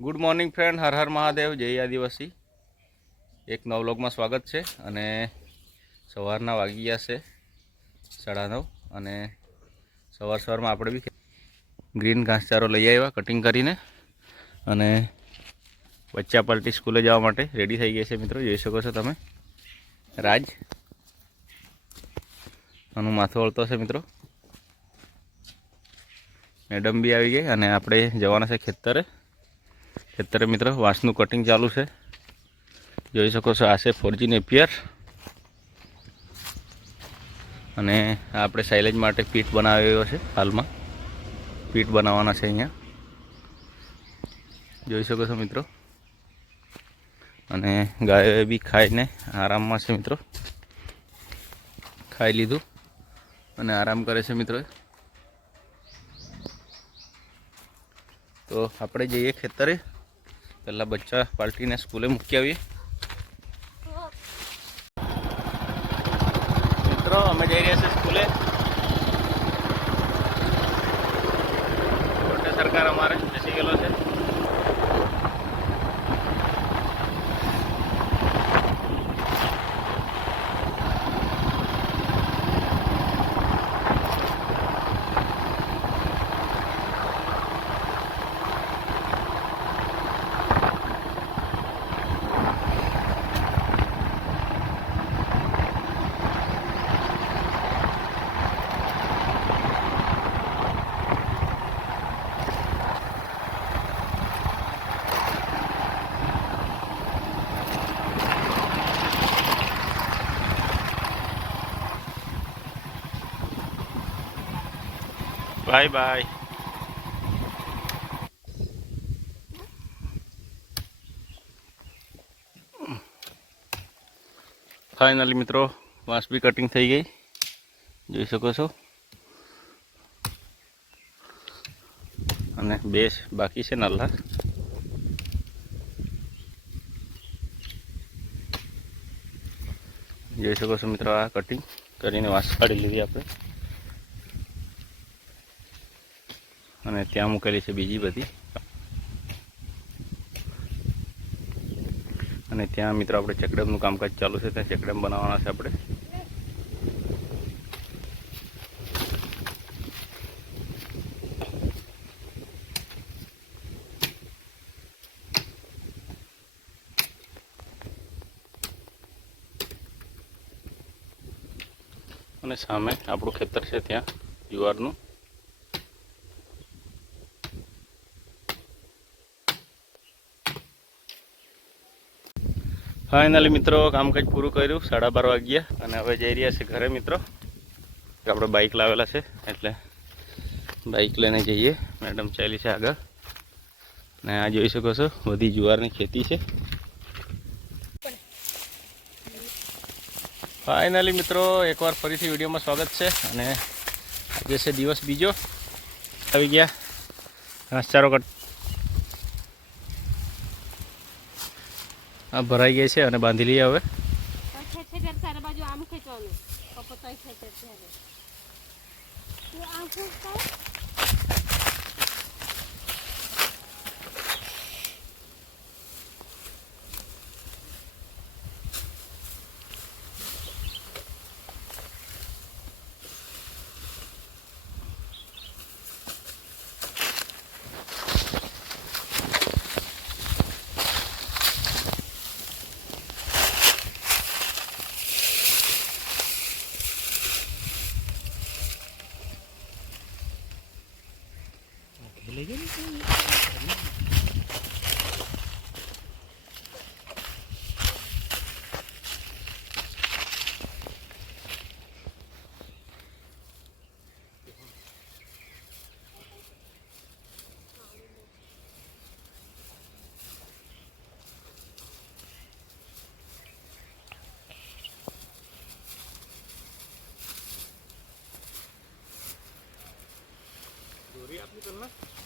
Good morning friend Har Har Mahadev જય આદિવાસી એક નવ સ્વાગત છે અને સવારના વાગી ગયા છે સાડા નવ અને સવાર સવારમાં આપણે બી ગ્રીન ઘાસચારો લઈ આવ્યા કટિંગ કરીને અને બચ્ચા પલટી સ્કૂલે જવા માટે રેડી થઈ ગયા છે મિત્રો. જોઈ શકો છો તમે. રાજ. આનું માથું વળતો છે મિત્રો. મેડમ બી આવી ગઈ અને આપણે જવાના છે ખેતરે. ખેતરે મિત્રો, વાંસનું કટિંગ ચાલુ છે. જોઈ શકો છો, આ છે ફોરજી નેપિયર અને આપણે સાઇલેજ માટે પીટ બનાવ્યો છે હાલમાં. પીટ બનાવવાના છે અહીંયા. જોઈ શકો છો મિત્રો. અને ગાયો બી ખાઈને આરામમાં છે મિત્રો. ખાઈ લીધું. અને આરામ કરે છે મિત્રો તો આપણે જઈએ ખેતરે. પહેલાં બચ્ચા પાલટીને સ્કૂલે મૂકી આવીએ. મિત્રો, અમે જઈ રહ્યા છીએ સ્કૂલે. સરકાર અમારે બેસી ગયેલો છે બાય બાય ફાઇનલી મિત્રો, વાંસ બી કટિંગ થઈ ગઈ. જોઈ શકો છો. અને બે બાકી છે નાલ્લા જોઈ શકો છો મિત્રો આ કટિંગ કરીને વાંસ કાઢી લીધી આપણે. અને ત્યાં મૂકેલી છે બીજી બધી. અને ત્યાં મિત્રો આપણે ચકડમનું કામકાજ ચાલુ છે, ત્યાં ચકડમ બનાવવાના છે આપણે. અને સામે આપણું ખેતર છે ત્યાં, જુવારનું. ફાઇનલી મિત્રો કામકાજ પૂરું કર્યું, સાડા બાર વાગ્યા અને હવે જઈ રહ્યા છે ઘરે મિત્રો. આપણે બાઇક લાવેલા છે, એટલે બાઇક લઈને જઈએ. મેડમ ચાલી છે આગળ. ને આ જોઈ શકો છો, બધી જુવારની ખેતી છે. ફાઇનલી મિત્રો, એકવાર ફરીથી વિડીયોમાં સ્વાગત છે અને આજે છે દિવસ બીજો. આવી ગયા. ઘાસચારો કટ આ ભરાઈ ગઈ છે અને બાંધી લઈએ હવે. આમ ખેંચવાનું. lagi nih. Duri itu?